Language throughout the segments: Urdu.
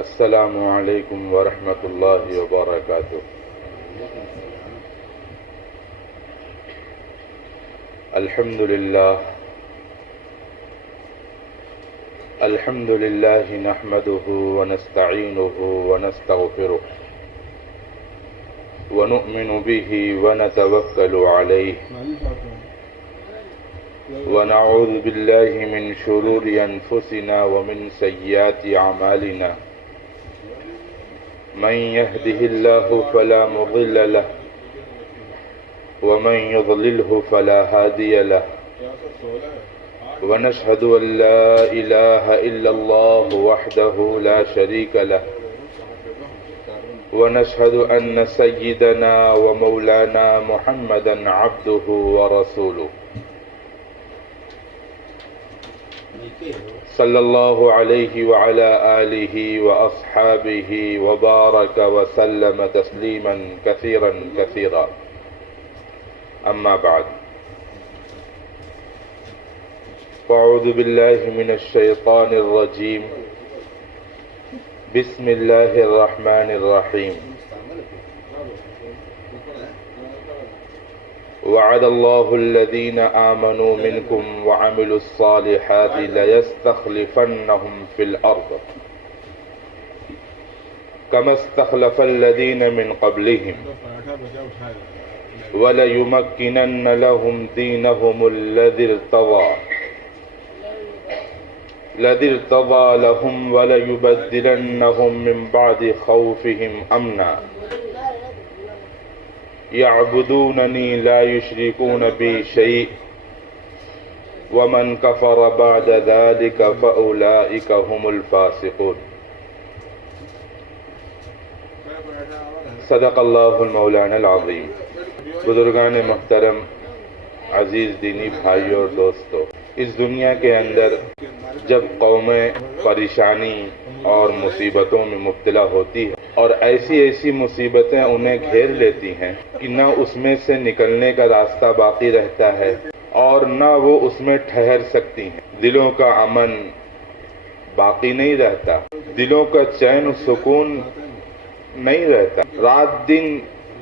السلام علیکم ورحمۃ اللہ وبرکاتہ۔ الحمد للہ نحمده ونستعینه ونستغفره ونؤمن به ونتوکل علیہ ونعوذ باللہ من شرور انفسنا ومن سیئات اعمالنا من يهده الله فلا مضل له ومن يضلله فلا هادي له ونشهد أن لا إله إلا الله وحده لا شريك له ونشهد أن سيدنا ومولانا محمدا عبده ورسوله صلی اللہ علیہ وعلى آلہ وأصحابہ وبارک وسلم تسلیما کثیرا کثیرا، اما بعد فاعوذ باللہ من الشیطان الرجیم، بسم اللہ الرحمن الرحیم۔ وعد الله الذين آمنوا منكم وعملوا الصالحات ليستخلفنهم في الأرض كما استخلف الذين من قبلهم وليمكنن لهم دينهم الذي ارتضى لهم وليبدلنهم من بعد خوفهم أمنا يعبدونني لا يشركون بي شيء ومن كفر بعد ذلك فأولئك هم الفاسقون۔ صدق اللہ المولانا العظیم۔ بزرگان محترم، عزیز دینی بھائیوں اور دوستو، اس دنیا کے اندر جب قومیں پریشانی اور مصیبتوں میں مبتلا ہوتی ہے اور ایسی مصیبتیں انہیں گھیر لیتی ہیں کہ نہ اس میں سے نکلنے کا راستہ باقی رہتا ہے اور نہ وہ اس میں ٹھہر سکتی ہیں، دلوں کا امن باقی نہیں رہتا، دلوں کا چین و سکون نہیں رہتا، رات دن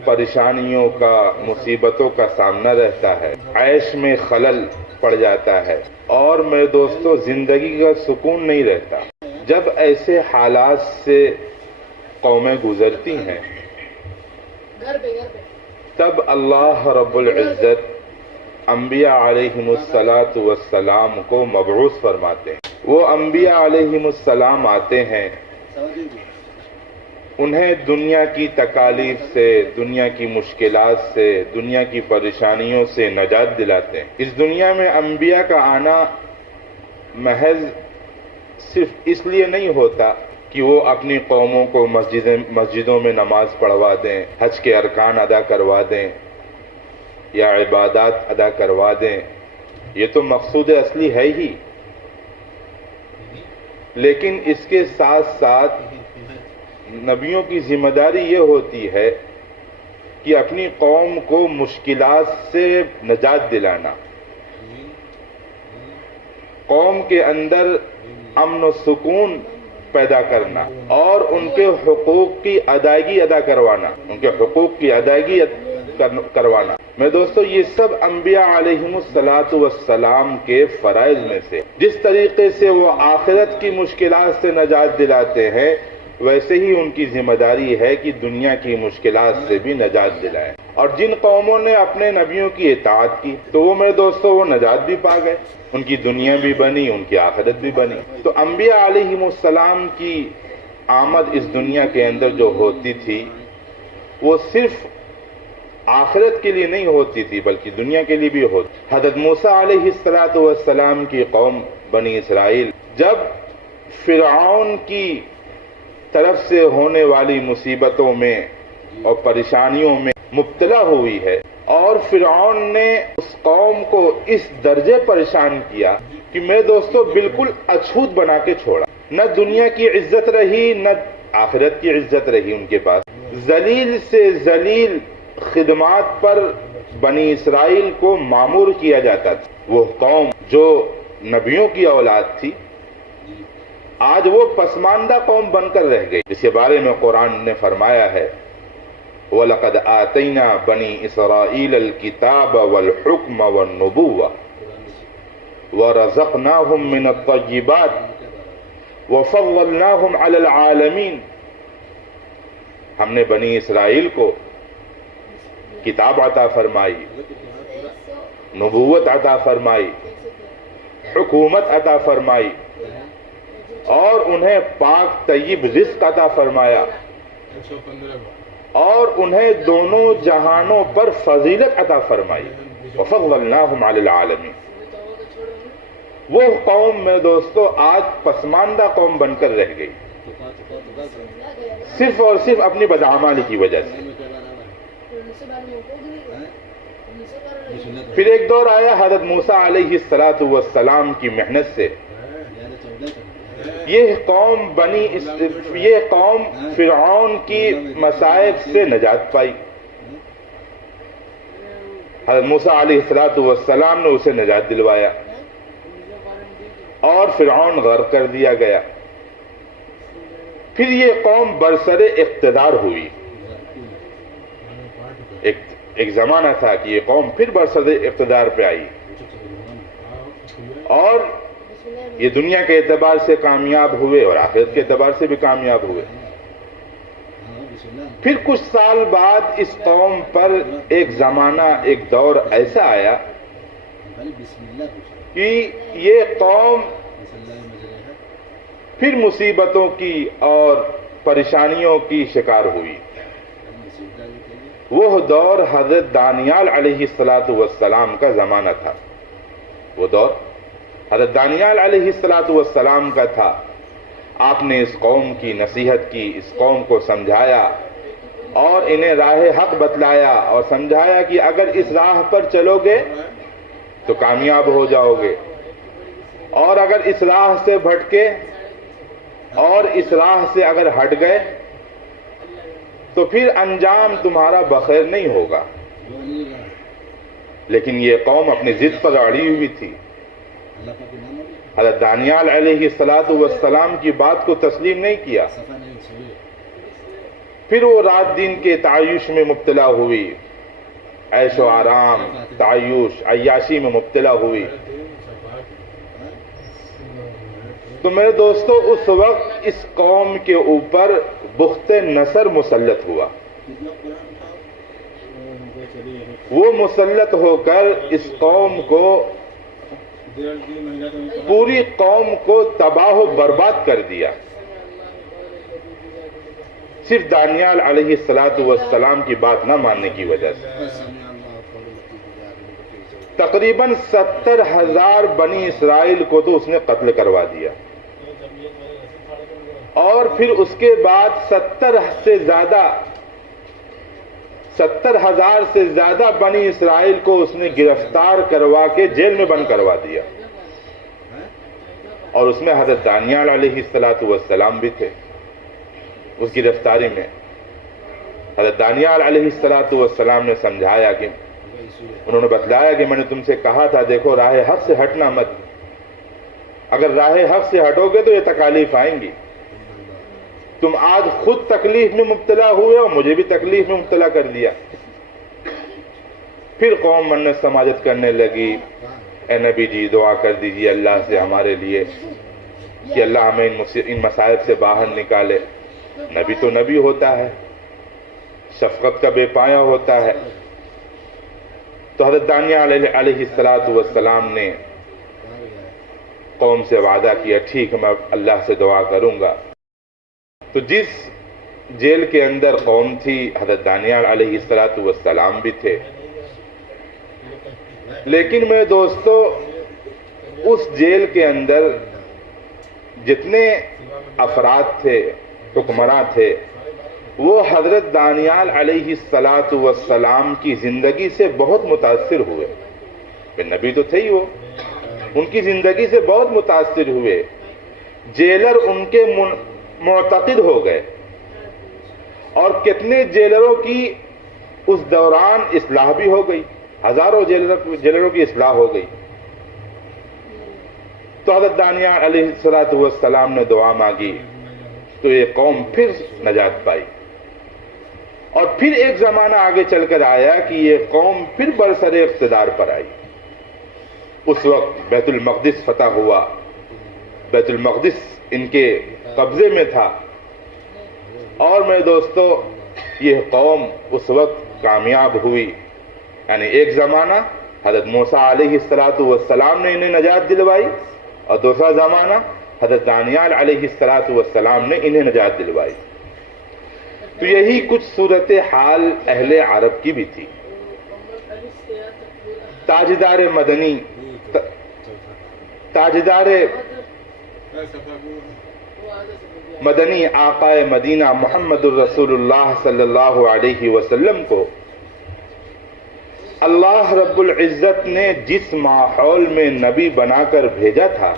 پریشانیوں کا، مصیبتوں کا سامنا رہتا ہے، عیش میں خلل پڑ جاتا ہے اور میرے دوستو زندگی کا سکون نہیں رہتا۔ جب ایسے حالات سے قومیں گزرتی ہیں تب اللہ رب العزت انبیاء علیہم السلام کو مبعوث فرماتے ہیں۔ وہ انبیاء علیہم السلام آتے ہیں، انہیں دنیا کی تکالیف سے، دنیا کی مشکلات سے، دنیا کی پریشانیوں سے نجات دلاتے ہیں۔ اس دنیا میں انبیاء کا آنا محض صرف اس لیے نہیں ہوتا کہ وہ اپنی قوموں کو مسجدوں میں نماز پڑھوا دیں، حج کے ارکان ادا کروا دیں یا عبادات ادا کروا دیں، یہ تو مقصود اصلی ہے ہی، لیکن اس کے ساتھ ساتھ نبیوں کی ذمہ داری یہ ہوتی ہے کہ اپنی قوم کو مشکلات سے نجات دلانا، قوم کے اندر امن و سکون پیدا کرنا اور ان کے حقوق کی ادائیگی کروانا۔ میں دوستو یہ سب انبیاء علیہم السلام کے فرائض میں سے، جس طریقے سے وہ آخرت کی مشکلات سے نجات دلاتے ہیں ویسے ہی ان کی ذمہ داری ہے کہ دنیا کی مشکلات سے بھی نجات دلائیں۔ اور جن قوموں نے اپنے نبیوں کی اطاعت کی تو وہ میرے دوستو وہ نجات بھی پا گئے، ان کی دنیا بھی بنی، ان کی آخرت بھی بنی۔ تو انبیاء علیہم السلام کی آمد اس دنیا کے اندر جو ہوتی تھی وہ صرف آخرت کے لیے نہیں ہوتی تھی بلکہ دنیا کے لیے بھی ہوتی۔ حضرت موسیٰ علیہ السلام کی قوم بنی اسرائیل جب فرعون کی طرف سے ہونے والی مصیبتوں میں اور پریشانیوں میں مبتلا ہوئی ہے اور فرعون نے اس قوم کو اس درجے پریشان کیا کہ میرے دوستو بالکل اچھوت بنا کے چھوڑا، نہ دنیا کی عزت رہی نہ آخرت کی عزت رہی ان کے پاس۔ ذلیل سے ذلیل خدمات پر بنی اسرائیل کو مامور کیا جاتا تھا۔ وہ قوم جو نبیوں کی اولاد تھی، آج وہ پسماندہ قوم بن کر رہ گئی، جس کے بارے میں قرآن نے فرمایا ہے وَلَقَدْ آتَيْنَا بَنِي إِسْرَائِيلَ الْكِتَابَ وَالْحُكْمَ وَالنُّبُوَّةَ وَرَزَقْنَاهُم مِّنَ الطَّيِّبَاتِ وَفَضَّلْنَاهُمْ عَلَى الْعَالَمِينَ۔ ہم نے بنی اسرائیل کو کتاب عطا فرمائی، نبوت عطا فرمائی، حکومت عطا فرمائی، اور انہیں پاک طیب رزق عطا فرمایا، اور انہیں دونوں جہانوں پر فضیلت عطا فرمائی، وَفَضَّلْنَاهُمْ عَلَى الْعَالَمِينَ۔ وہ قوم میں دوستو آج پسماندہ قوم بن کر رہ گئی، صرف اور صرف اپنی بدعمالی کی وجہ سے۔ پھر ایک دور آیا حضرت موسیٰ علیہ السلام کی محنت سے یہ قوم فرعون کی مصائب سے نجات پائی۔ حضرت موسیٰ علیہ السلام نے اسے نجات دلوایا اور فرعون غرق کر دیا گیا۔ پھر یہ قوم برسر اقتدار ہوئی۔ ایک زمانہ تھا کہ یہ قوم پھر برسر اقتدار پہ آئی اور یہ دنیا کے اعتبار سے کامیاب ہوئے اور آخرت کے اعتبار سے بھی کامیاب ہوئے۔ پھر کچھ سال بعد اس قوم پر ایک زمانہ، ایک دور ایسا آیا کہ یہ قوم پھر مصیبتوں کی اور پریشانیوں کی شکار ہوئی۔ وہ دور حضرت دانیال علیہ السلام کا زمانہ تھا۔ وہ دور حضرت دانیال علیہ السلام کا تھا۔ آپ نے اس قوم کی نصیحت کی، اس قوم کو سمجھایا اور انہیں راہ حق بتلایا اور سمجھایا کہ اگر اس راہ پر چلو گے تو کامیاب ہو جاؤ گے، اور اگر اس راہ سے بھٹکے اور اس راہ سے اگر ہٹ گئے تو پھر انجام تمہارا بخیر نہیں ہوگا۔ لیکن یہ قوم اپنی ضد پر اڑی ہوئی تھی، حضرت دانیال علیہ السلام کی بات کو تسلیم نہیں کیا۔ پھر وہ رات دن کے تعیش میں مبتلا ہوئی، عیش و آرام، تعیش، عیاشی میں مبتلا ہوئی۔ تو میرے دوستو اس وقت اس قوم کے اوپر بخت نصر مسلط ہوا۔ وہ مسلط ہو کر اس قوم کو، پوری قوم کو تباہ و برباد کر دیا، صرف دانیال علیہ السلام کی بات نہ ماننے کی وجہ سے۔ تقریباً 70,000 بنی اسرائیل کو تو اس نے قتل کروا دیا، اور پھر اس کے بعد 70,000 سے زیادہ بنی اسرائیل کو اس نے گرفتار کروا کے جیل میں بند کروا دیا، اور اس میں حضرت دانیال علیہ السلام بھی تھے اس گرفتاری میں۔ حضرت دانیال علیہ السلام نے سمجھایا کہ انہوں نے بتلایا کہ میں نے تم سے کہا تھا دیکھو راہ حق سے ہٹنا مت، اگر راہ حق سے ہٹو گے تو یہ تکالیف آئیں گی۔ تم آج خود تکلیف میں مبتلا ہوئے اور مجھے بھی تکلیف میں مبتلا کر دیا۔ پھر قوم منت سماجت کرنے لگی، اے نبی جی دعا کر دیجئے اللہ سے ہمارے لیے کہ اللہ ہمیں ان مسائل سے باہر نکالے۔ نبی تو نبی ہوتا ہے، شفقت کا بے پایا ہوتا ہے۔ تو حضرت دانیال علیہ السلام نے قوم سے وعدہ کیا ٹھیک میں اللہ سے دعا کروں گا۔ تو جس جیل کے اندر قوم تھی حضرت دانیال علیہ السلام بھی تھے، لیکن میرے دوستو اس جیل کے اندر جتنے افراد تھے، حکمراں تھے، وہ حضرت دانیال علیہ السلام کی زندگی سے بہت متاثر ہوئے۔ نبی تو تھے ہی وہ، ان کی زندگی سے بہت متاثر ہوئے۔ جیلر ان کے معتقد ہو گئے، اور کتنے جیلروں کی اس دوران اصلاح بھی ہو گئی، ہزاروں جیلروں کی اصلاح ہو گئی۔ تو تو حضرت دانیال علیہ السلام نے دعا مانگی تو یہ قوم پھر نجات پائی. اور پھر ایک زمانہ آگے چل کر آیا کہ یہ قوم پھر برسر اقتدار پر آئی. اس وقت بیت المقدس فتح ہوا، بیت المقدس ان کے قبضے میں تھا. اور میرے دوستو یہ قوم اس وقت کامیاب ہوئی. یعنی ایک زمانہ حضرت موسیٰ علیہ السلام نے انہیں نجات دلوائی، اور دوسرا زمانہ حضرت دانیال علیہ السلام نے انہیں نجات دلوائی. تو یہی کچھ صورت حال اہل عرب کی بھی تھی. تاجدار مدنی، تاجدار مدنی آقا مدینہ محمد الرسول اللہ صلی اللہ علیہ وسلم کو اللہ رب العزت نے جس ماحول میں نبی بنا کر بھیجا تھا،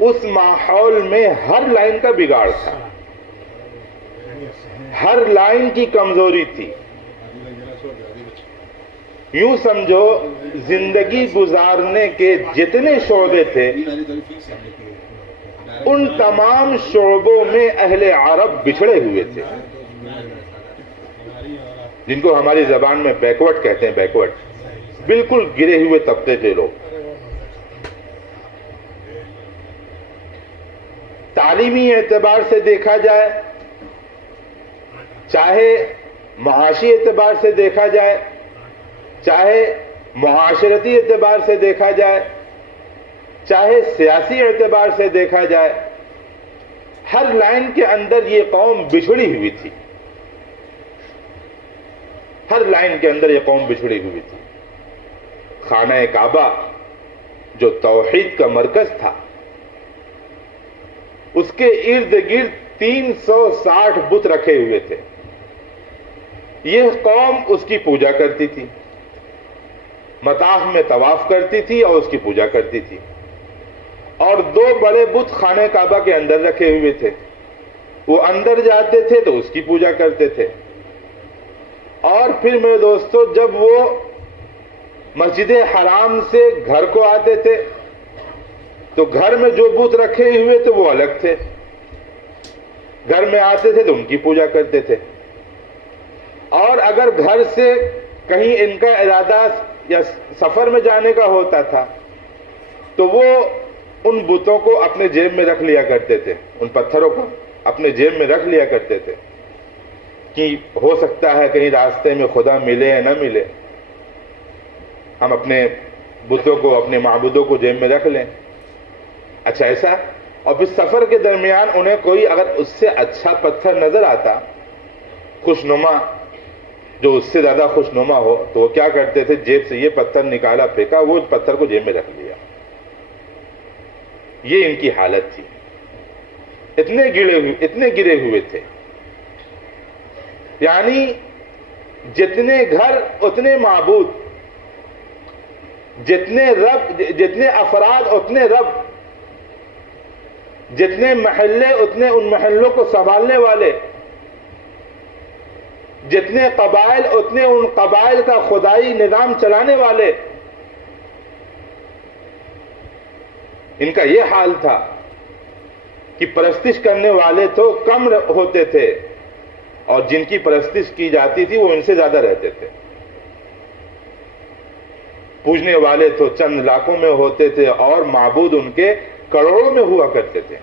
اس ماحول میں ہر لائن کا بگاڑ تھا، ہر لائن کی کمزوری تھی. یوں سمجھو زندگی گزارنے کے جتنے شعبے تھے ان تمام شعبوں میں اہل عرب بچھڑے ہوئے تھے، جن کو ہماری زبان میں بیکورڈ کہتے ہیں. بیکورڈ، بالکل گرے ہوئے طبقے کے لوگ. تعلیمی اعتبار سے دیکھا جائے، چاہے معاشی اعتبار سے دیکھا جائے، چاہے معاشرتی اعتبار سے دیکھا جائے، چاہے سیاسی اعتبار سے دیکھا جائے، ہر لائن کے اندر یہ قوم بچھڑی ہوئی تھی. ہر لائن کے اندر یہ قوم بچھڑی ہوئی تھی. خانہ کعبہ جو توحید کا مرکز تھا، اس کے ارد گرد 360 بت رکھے ہوئے تھے. یہ قوم اس کی پوجا کرتی تھی، مطاف میں طواف کرتی تھی اور اس کی پوجا کرتی تھی. اور 2 بڑے بت خانہ کعبہ کے اندر رکھے ہوئے تھے، وہ اندر جاتے تھے تو اس کی پوجا کرتے تھے. اور پھر میرے دوستو جب وہ مسجد حرام سے گھر کو آتے تھے تو گھر میں جو بت رکھے ہوئے تھے وہ الگ تھے. گھر میں آتے تھے تو ان کی پوجا کرتے تھے. اور اگر گھر سے کہیں ان کا ارادہ یا سفر میں جانے کا ہوتا تھا تو وہ ان بتوں کو اپنے جیب میں رکھ لیا کرتے تھے، ان پتھروں کو اپنے جیب میں رکھ لیا کرتے تھے کہ ہو سکتا ہے کہیں راستے میں خدا ملے یا نہ ملے، ہم اپنے بتوں کو، اپنے معبودوں کو جیب میں رکھ لیں. اچھا ایسا. اور پھر سفر کے درمیان انہیں کوئی اگر اس سے اچھا پتھر نظر آتا، خوشنما، جو اس سے زیادہ خوشنما ہو، تو وہ کیا کرتے تھے، جیب سے یہ پتھر نکالا، پھینکا، وہ پتھر کو جیب میں رکھ لیا. یہ ان کی حالت تھی. اتنے گرے ہوئے تھے. یعنی جتنے گھر اتنے معبود، جتنے افراد اتنے رب، جتنے محلے اتنے ان محلوں کو سنبھالنے والے، جتنے قبائل اتنے ان قبائل کا خدائی نظام چلانے والے. ان کا یہ حال تھا کہ پرستش کرنے والے تو کم ہوتے تھے اور جن کی پرستش کی جاتی تھی وہ ان سے زیادہ رہتے تھے. پوجنے والے تو چند لاکھوں میں ہوتے تھے اور معبود ان کے کروڑوں میں ہوا کرتے تھے.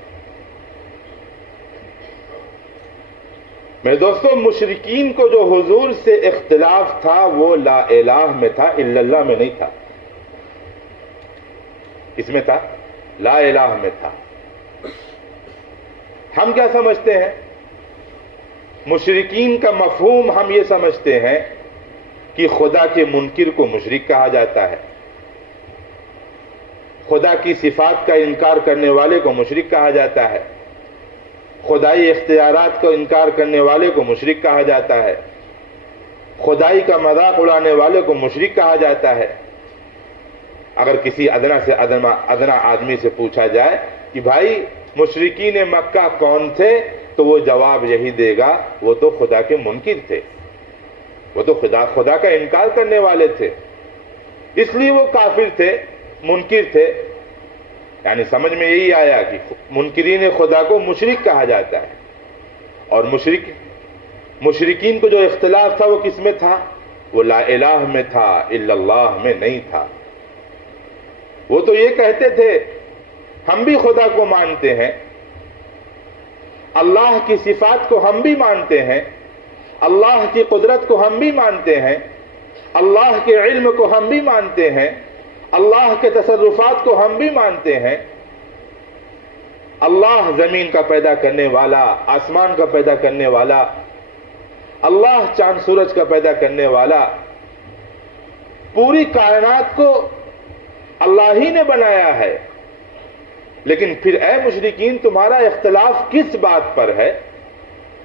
میرے دوستو مشرکین کو جو حضور سے اختلاف تھا وہ لا الہ میں تھا، الا اللہ میں نہیں تھا. اس میں تھا، لا الہ میں تھا. ہم کیا سمجھتے ہیں؟ مشرکین کا مفہوم ہم یہ سمجھتے ہیں کہ خدا کے منکر کو مشرک کہا جاتا ہے، خدا کی صفات کا انکار کرنے والے کو مشرک کہا جاتا ہے، خدائی اختیارات کو انکار کرنے والے کو مشرک کہا جاتا ہے، خدائی کا مذاق اڑانے والے کو مشرک کہا جاتا ہے. اگر کسی ادنا سے ادنا آدمی سے پوچھا جائے کہ بھائی مشرکین مکہ کون تھے، تو وہ جواب یہی دے گا، وہ تو خدا کے منکر تھے، وہ تو خدا کا انکار کرنے والے تھے، اس لیے وہ کافر تھے. منکر تھے، یعنی سمجھ میں یہی آیا کہ منکرین خدا کو مشرک کہا جاتا ہے، اور مشرکین کو جو اختلاف تھا وہ کس میں تھا؟ وہ لا الہ میں تھا، الا اللہ میں نہیں تھا۔ وہ تو یہ کہتے تھے ہم بھی خدا کو مانتے ہیں، اللہ کی صفات کو ہم بھی مانتے ہیں، اللہ کی قدرت کو ہم بھی مانتے ہیں، اللہ کے علم کو ہم بھی مانتے ہیں، اللہ کے تصرفات کو ہم بھی مانتے ہیں، اللہ زمین کا پیدا کرنے والا، آسمان کا پیدا کرنے والا، اللہ چاند سورج کا پیدا کرنے والا، پوری کائنات کو اللہ ہی نے بنایا ہے۔ لیکن پھر اے مشرکین تمہارا اختلاف کس بات پر ہے؟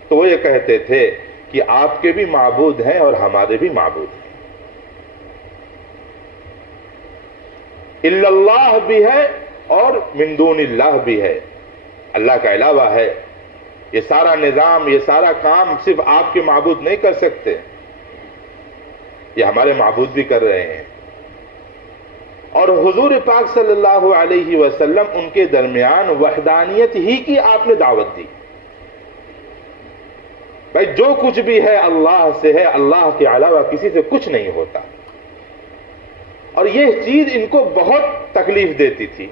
تو وہ یہ کہتے تھے کہ آپ کے بھی معبود ہیں اور ہمارے بھی معبود ہیں، الا اللہ بھی ہے اور من دون اللہ بھی ہے، اللہ کا علاوہ ہے۔ یہ سارا نظام، یہ سارا کام صرف آپ کے معبود نہیں کر سکتے، یہ ہمارے معبود بھی کر رہے ہیں۔ اور حضور پاک صلی اللہ علیہ وسلم ان کے درمیان وحدانیت ہی کی آپ نے دعوت دی۔ بھائی جو کچھ بھی ہے اللہ سے ہے، اللہ کے علاوہ کسی سے کچھ نہیں ہوتا۔ اور یہ چیز ان کو بہت تکلیف دیتی تھی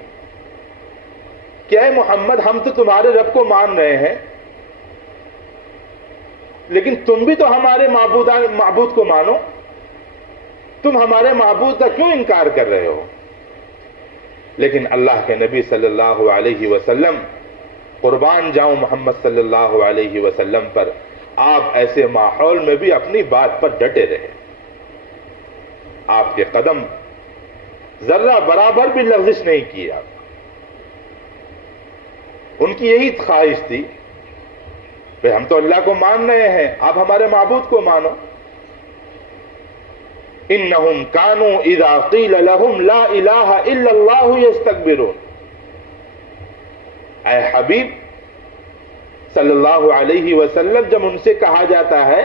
کہ اے محمد ہم تو تمہارے رب کو مان رہے ہیں، لیکن تم بھی تو ہمارے معبود کو مانو، تم ہمارے معبود کا کیوں انکار کر رہے ہو؟ لیکن اللہ کے نبی صلی اللہ علیہ وسلم، قربان جاؤں محمد صلی اللہ علیہ وسلم پر، آپ ایسے ماحول میں بھی اپنی بات پر ڈٹے رہے۔ آپ کے قدم ذرہ برابر بھی لغزش نہیں کی۔ آپ ان کی یہی خواہش تھی کہ ہم تو اللہ کو مان رہے ہیں، آپ ہمارے معبود کو مانو۔ انہم کانوا اذا قیل لهم لا الہ الا اللہ یستکبرون۔ اے حبیب صلی اللہ علیہ وسلم، جب ان سے کہا جاتا ہے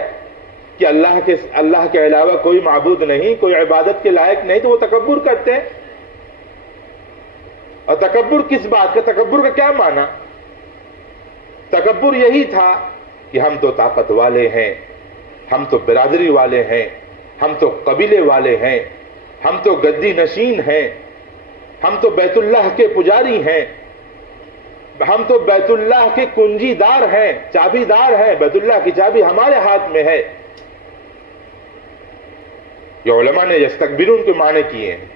کہ اللہ کے علاوہ کوئی معبود نہیں، کوئی عبادت کے لائق نہیں، تو وہ تکبر کرتے ہیں۔ اور تکبر کس بات کا؟ تکبر کا کیا معنی؟ تکبر یہی تھا کہ ہم تو طاقت والے ہیں، ہم تو برادری والے ہیں، ہم تو قبیلے والے ہیں، ہم تو گدی نشین ہیں، ہم تو بیت اللہ کے پجاری ہیں، ہم تو بیت اللہ کے کنجی دار ہیں، چابی دار ہیں، بیت اللہ کی چابی ہمارے ہاتھ میں ہے۔ یہ علماء نے یستکبرون کے معنی کیے ہیں۔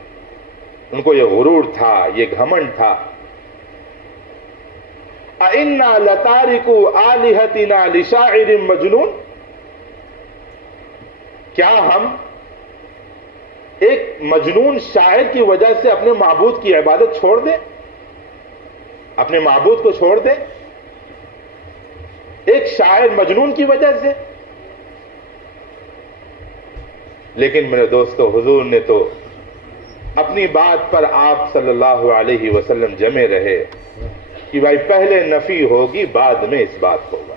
ان کو یہ غرور تھا، یہ گھمنڈ تھا۔ اَإِنَّا لَتَارِكُوا آلِهَتِنَا لِشَاعِرٍ مَجْنُونٍ، کیا ہم ایک مجنون شاعر کی وجہ سے اپنے معبود کی عبادت چھوڑ دیں؟ اپنے معبود کو چھوڑ دیں ایک شاعر مجنون کی وجہ سے؟ لیکن میرے دوستو، حضور نے تو اپنی بات پر آپ صلی اللہ علیہ وسلم جمے رہے کہ بھائی پہلے نفی ہوگی، بعد میں اس بات ہوگا۔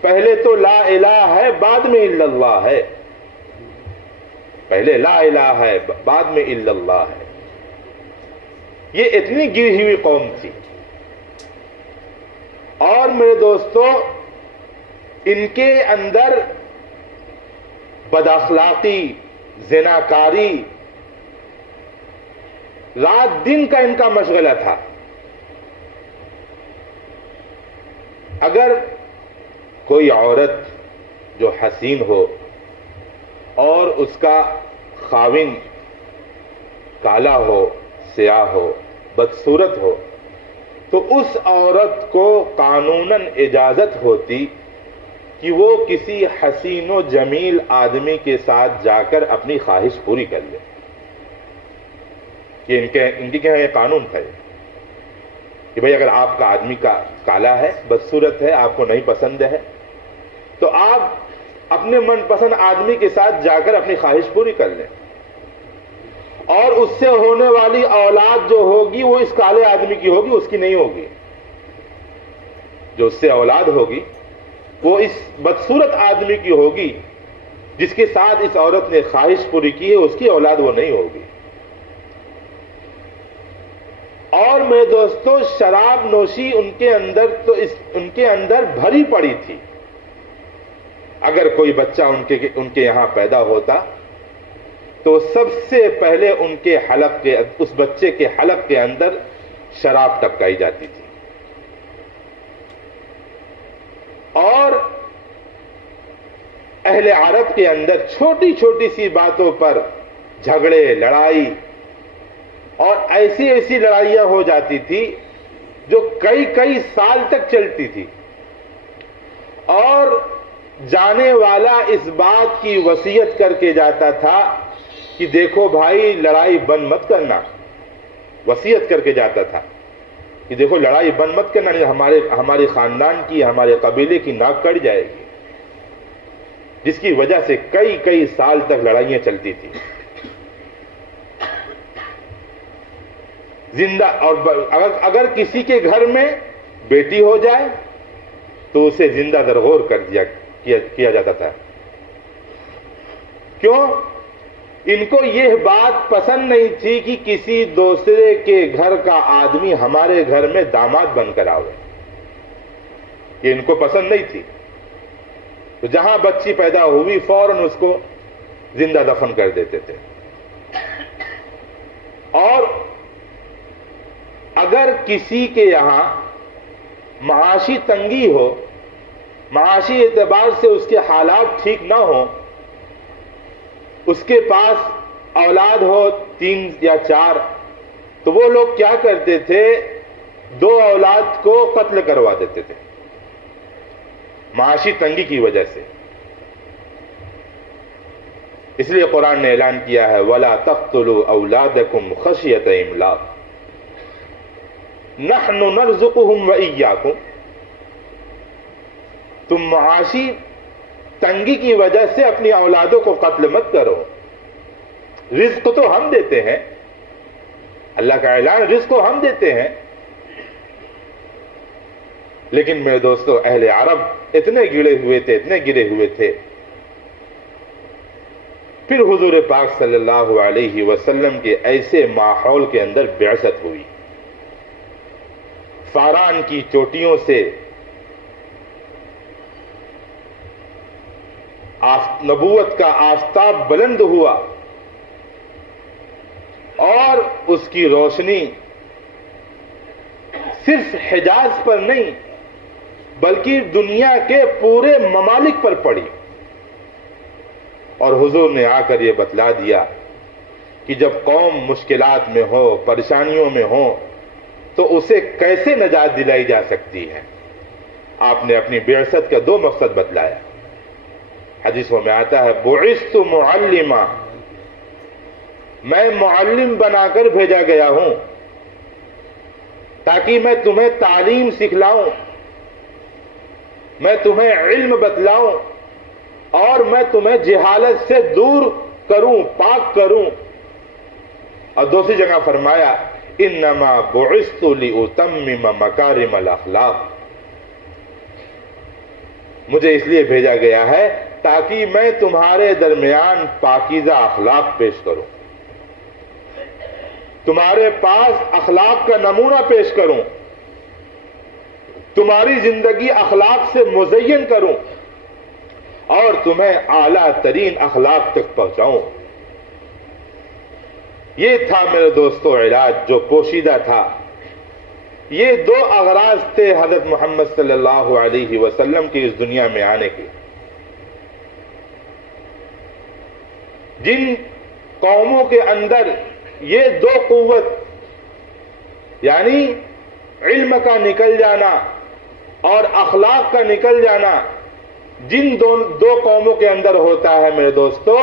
پہلے تو لا الہ ہے، بعد میں الا اللہ ہے۔ پہلے لا الہ ہے، بعد میں الا اللہ ہے۔ یہ اتنی گری ہوئی قوم تھی۔ اور میرے دوستو، ان کے اندر بد اخلاقی، زناکاری رات دن کا ان کا مشغلہ تھا۔ اگر کوئی عورت جو حسین ہو اور اس کا خاوند کالا ہو، سیاہ ہو، بدصورت ہو، تو اس عورت کو قانوناً اجازت ہوتی کہ وہ کسی حسین و جمیل آدمی کے ساتھ جا کر اپنی خواہش پوری کر لے۔ یہ ان کے یہ قانون تھا کہ بھئی اگر آپ کا آدمی کا کالا ہے، بدصورت ہے، آپ کو نہیں پسند ہے، تو آپ اپنے من پسند آدمی کے ساتھ جا کر اپنی خواہش پوری کر لیں، اور اس سے ہونے والی اولاد جو ہوگی وہ اس کالے آدمی کی ہوگی، اس کی نہیں ہوگی۔ جو اس سے اولاد ہوگی وہ اس بدصورت آدمی کی ہوگی، جس کے ساتھ اس عورت نے خواہش پوری کی ہے، اس کی اولاد وہ نہیں ہوگی۔ اور میرے دوستو شراب نوشی ان کے اندر بھری پڑی تھی. اگر کوئی بچہ ان کے یہاں پیدا ہوتا تو سب سے پہلے اس بچے کے حلق کے اندر شراب ٹپکائی جاتی تھی. اور اہل عرب کے اندر چھوٹی چھوٹی سی باتوں پر جھگڑے لڑائی اور ایسی لڑائیاں ہو جاتی تھی جو کئی سال تک چلتی تھی. اور جانے والا اس بات کی وصیت کر کے جاتا تھا کہ دیکھو بھائی لڑائی بند مت کرنا. وصیت کر کے جاتا تھا کہ دیکھو لڑائی بند مت کرنا، نہیں ہمارے خاندان کی ہمارے قبیلے کی ناک کٹ جائے گی. جس کی وجہ سے کئی سال تک لڑائیاں چلتی تھی. زندہ اور اگر کسی کے گھر میں بیٹی ہو جائے تو اسے زندہ درغور کیا جاتا تھا. کیوں؟ ان کو یہ بات پسند نہیں تھی کہ کسی دوسرے کے گھر کا آدمی ہمارے گھر میں داماد بن کر آئے. یہ ان کو پسند نہیں تھی. تو جہاں بچی پیدا ہوئی فوراً اس کو زندہ دفن کر دیتے تھے. اور اگر کسی کے یہاں معاشی تنگی ہو، معاشی اعتبار سے اس کے حالات ٹھیک نہ ہوں، اس کے پاس اولاد ہو 3 یا 4، تو وہ لوگ کیا کرتے تھے 2 اولاد کو قتل کروا دیتے تھے معاشی تنگی کی وجہ سے. اس لیے قرآن نے اعلان کیا ہے وَلَا تَقْتُلُوا أَوْلَادَكُمْ خَشْيَةَ إِمْلَاقٍ نَحْنُ نَرْزُقُهُمْ وَإِيَّاكُمْ. تم معاشی تنگی کی وجہ سے اپنی اولادوں کو قتل مت کرو. رزق تو ہم دیتے ہیں، اللہ کا اعلان رزق کو ہم دیتے ہیں. لیکن میرے دوستو اہل عرب اتنے گرے ہوئے تھے. پھر حضور پاک صلی اللہ علیہ وسلم کے ایسے ماحول کے اندر بعثت ہوئی. فاران کی چوٹیوں سے نبوت کا آفتاب بلند ہوا اور اس کی روشنی صرف حجاز پر نہیں بلکہ دنیا کے پورے ممالک پر پڑی. اور حضور نے آ کر یہ بتلا دیا کہ جب قوم مشکلات میں ہو، پریشانیوں میں ہو، تو اسے کیسے نجات دلائی جا سکتی ہے. آپ نے اپنی بعثت کا 2 مقصد بتلایا. حدیثوں میں آتا ہے بعثت معلما، میں معلم بنا کر بھیجا گیا ہوں تاکہ میں تمہیں تعلیم سکھلاؤں، میں تمہیں علم بتلاؤں اور میں تمہیں جہالت سے دور کروں، پاک کروں. اور دوسری جگہ فرمایا انما بعثت لاتمم مکارم الاخلاق، مجھے اس لیے بھیجا گیا ہے تاکہ میں تمہارے درمیان پاکیزہ اخلاق پیش کروں، تمہارے پاس اخلاق کا نمونہ پیش کروں، تمہاری زندگی اخلاق سے مزین کروں اور تمہیں اعلیٰ ترین اخلاق تک پہنچاؤں. یہ تھا میرے دوستو علاج جو پوشیدہ تھا. یہ 2 اغراض تھے حضرت محمد صلی اللہ علیہ وسلم کی اس دنیا میں آنے کے. جن قوموں کے اندر یہ 2 قوت یعنی علم کا نکل جانا اور اخلاق کا نکل جانا جن 2 قوموں کے اندر ہوتا ہے میرے دوستو،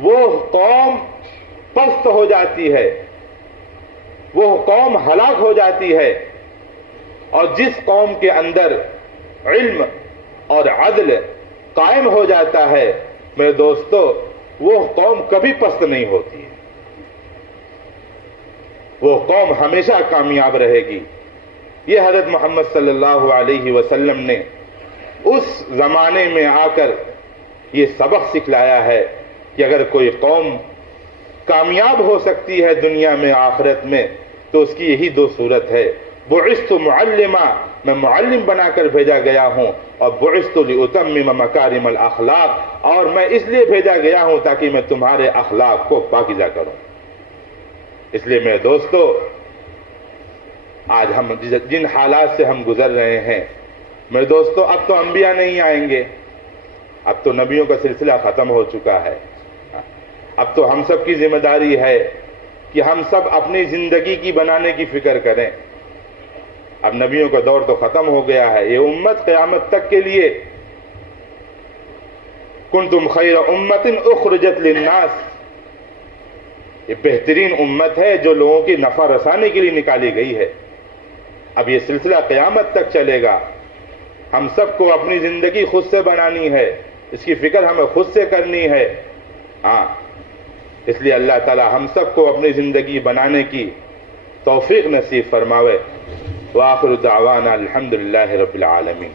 وہ قوم پست ہو جاتی ہے، وہ قوم ہلاک ہو جاتی ہے. اور جس قوم کے اندر علم اور عدل قائم ہو جاتا ہے میرے دوستو، وہ قوم کبھی پست نہیں ہوتی ہے، وہ قوم ہمیشہ کامیاب رہے گی. یہ حضرت محمد صلی اللہ علیہ وسلم نے اس زمانے میں آ کر یہ سبق سکھلایا ہے کہ اگر کوئی قوم کامیاب ہو سکتی ہے دنیا میں آخرت میں تو اس کی یہی دو صورت ہے، بعثت معلما، میں معلم بنا کر بھیجا گیا ہوں، اور بعثت لاتمم مکارم الاخلاق، اور میں اس لیے بھیجا گیا ہوں تاکہ میں تمہارے اخلاق کو پاکیزہ کروں۔ اس لیے میرے دوستو، آج ہم جن حالات سے ہم گزر رہے ہیں، میرے دوستو، اب تو انبیاء نہیں آئیں گے، اب تو نبیوں کا سلسلہ ختم ہو چکا ہے۔ اب تو ہم سب کی ذمہ داری ہے کہ ہم سب اپنی زندگی کی بنانے کی فکر کریں۔ اب نبیوں کا دور تو ختم ہو گیا ہے، یہ امت قیامت تک کے لیے کنتم خیر امت اخرجت للناس، یہ بہترین امت ہے جو لوگوں کی نفع رسانی کے لیے نکالی گئی ہے۔ اب یہ سلسلہ قیامت تک چلے گا۔ ہم سب کو اپنی زندگی خود سے بنانی ہے، اس کی فکر ہمیں خود سے کرنی ہے۔ ہاں، اس لیے اللہ تعالی ہم سب کو اپنی زندگی بنانے کی توفیق نصیب فرماوے۔ وآخر دعوانا الحمدللہ رب العالمین۔